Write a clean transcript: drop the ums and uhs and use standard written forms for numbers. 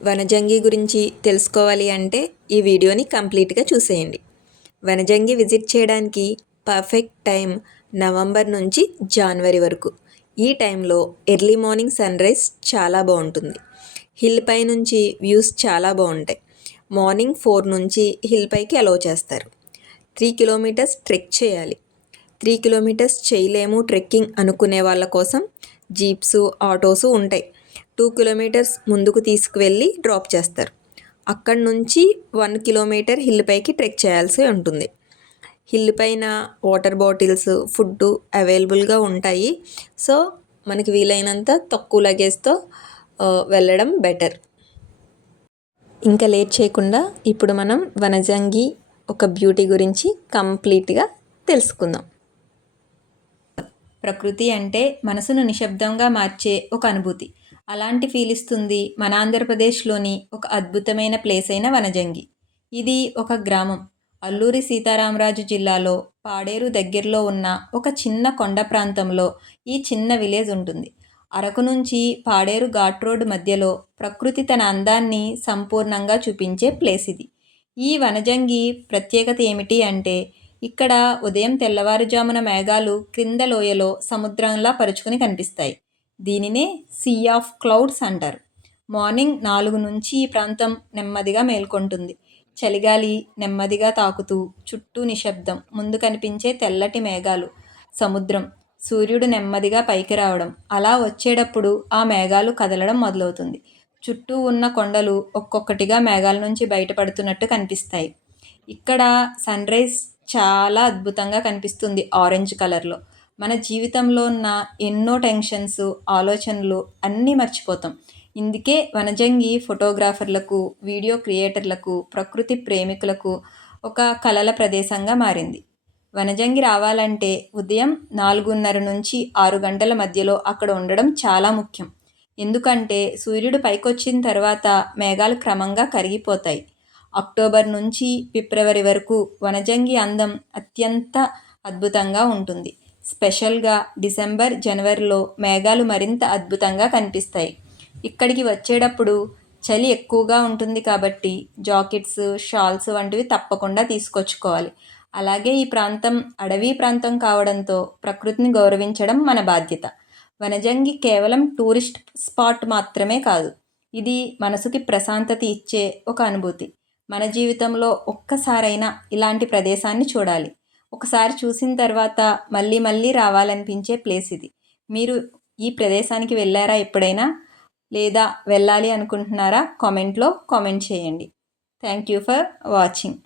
వనజంగి గురించి తెలుసుకోవాలి అంటే ఈ వీడియోని కంప్లీట్గా చూసేయండి. వనజంగి విజిట్ చేయడానికి పర్ఫెక్ట్ టైం నవంబర్ నుంచి జనవరి వరకు. ఈ టైంలో ఎర్లీ మార్నింగ్ సన్ రైజ్ చాలా బాగుంటుంది. హిల్ పై నుంచి వ్యూస్ చాలా బాగుంటాయి. మార్నింగ్ 4 నుంచి హిల్ పైకి అలౌ చేస్తారు. 3 కిలోమీటర్స్ ట్రెక్ చేయాలి. 3 కిలోమీటర్స్ చేయలేము ట్రెక్కింగ్ అనుకునే వాళ్ళ కోసం జీప్స్, ఆటోస్ ఉంటాయి. 2 కిలోమీటర్స్ ముందుకు తీసుకువెళ్ళి డ్రాప్ చేస్తారు. అక్కడి నుంచి 1 కిలోమీటర్ హిల్ పైకి ట్రెక్ చేయాల్సి ఉంటుంది. హిల్ పైన వాటర్ బాటిల్స్, ఫుడ్ అవైలబుల్గా ఉంటాయి. సో మనకి వీలైనంత తక్కువ లగేజ్తో వెళ్ళడం బెటర్. ఇంకా లేట్ చేయకుండా ఇప్పుడు మనం వనజంగి ఒక బ్యూటీ గురించి కంప్లీట్గా తెలుసుకుందాం. ప్రకృతి అంటే మనసును నిశ్శబ్దంగా మార్చే ఒక అనుభూతి. అలాంటి ఫీల్ ఇస్తుంది మన ఆంధ్రప్రదేశ్లోని ఒక అద్భుతమైన ప్లేస్ అయిన వనజంగి. ఇది ఒక గ్రామం. అల్లూరి సీతారామరాజు జిల్లాలో పాడేరు దగ్గరలో ఉన్న ఒక చిన్న కొండ ప్రాంతంలో ఈ చిన్న విలేజ్ ఉంటుంది. అరకు నుంచి పాడేరు ఘాట్ రోడ్ మధ్యలో ప్రకృతి తన అందాన్ని సంపూర్ణంగా చూపించే ప్లేస్ ఇది. ఈ వనజంగి ప్రత్యేకత ఏమిటి అంటే ఇక్కడ ఉదయం తెల్లవారుజామున మేఘాలు క్రింద లోయలో సముద్రంలా పరుచుకుని కనిపిస్తాయి. దీనినే సీ ఆఫ్ క్లౌడ్స్ అంటారు. మార్నింగ్ 4 నుంచి ఈ ప్రాంతం నెమ్మదిగా మేల్కొంటుంది. చలిగాలి నెమ్మదిగా తాకుతూ చుట్టూ నిశ్శబ్దం, ముందు కనిపించే తెల్లటి మేఘాలు, సముద్రం, సూర్యుడు నెమ్మదిగా పైకి రావడం, అలా వచ్చేటప్పుడు ఆ మేఘాలు కదలడం మొదలవుతుంది. చుట్టూ ఉన్న కొండలు ఒక్కొక్కటిగా మేఘాల నుంచి బయటపడుతున్నట్టు కనిపిస్తాయి. ఇక్కడ సన్ రైజ్ చాలా అద్భుతంగా కనిపిస్తుంది ఆరెంజ్ కలర్లో. మన జీవితంలో ఉన్న ఎన్నో టెన్షన్స్, ఆలోచనలు అన్నీ మర్చిపోతాం. ఇందుకే వనజంగి ఫోటోగ్రాఫర్లకు, వీడియో క్రియేటర్లకు, ప్రకృతి ప్రేమికులకు ఒక కలల ప్రదేశంగా మారింది. వనజంగి రావాలంటే ఉదయం 4:30 నుంచి 6 గంటల మధ్యలో అక్కడ ఉండడం చాలా ముఖ్యం. ఎందుకంటే సూర్యుడు పైకొచ్చిన తర్వాత మేఘాలు క్రమంగా కరిగిపోతాయి. అక్టోబర్ నుంచి ఫిబ్రవరి వరకు వనజంగి అందం అత్యంత అద్భుతంగా ఉంటుంది. స్పెషల్గా డిసెంబర్, జనవరిలో మేఘాలు మరింత అద్భుతంగా కనిపిస్తాయి. ఇక్కడికి వచ్చేటప్పుడు చలి ఎక్కువగా ఉంటుంది కాబట్టి జాకెట్స్, షాల్స్ వంటివి తప్పకుండా తీసుకొచ్చుకోవాలి. అలాగే ఈ ప్రాంతం అడవి ప్రాంతం కావడంతో ప్రకృతిని గౌరవించడం మన బాధ్యత. వనజంగి కేవలం టూరిస్ట్ స్పాట్ మాత్రమే కాదు, ఇది మనసుకి ప్రశాంతత ఇచ్చే ఒక అనుభూతి. మన జీవితంలో ఒక్కసారైనా ఇలాంటి ప్రదేశాన్ని చూడాలి. ఒకసారి చూసిన తర్వాత మళ్ళీ మళ్ళీ రావాలనిపించే ప్లేస్ ఇది. మీరు ఈ ప్రదేశానికి వెళ్ళారా ఎప్పుడైనా? లేదా వెళ్ళాలి అనుకుంటున్నారా? కామెంట్లో కామెంట్ చేయండి. Thank you for watching.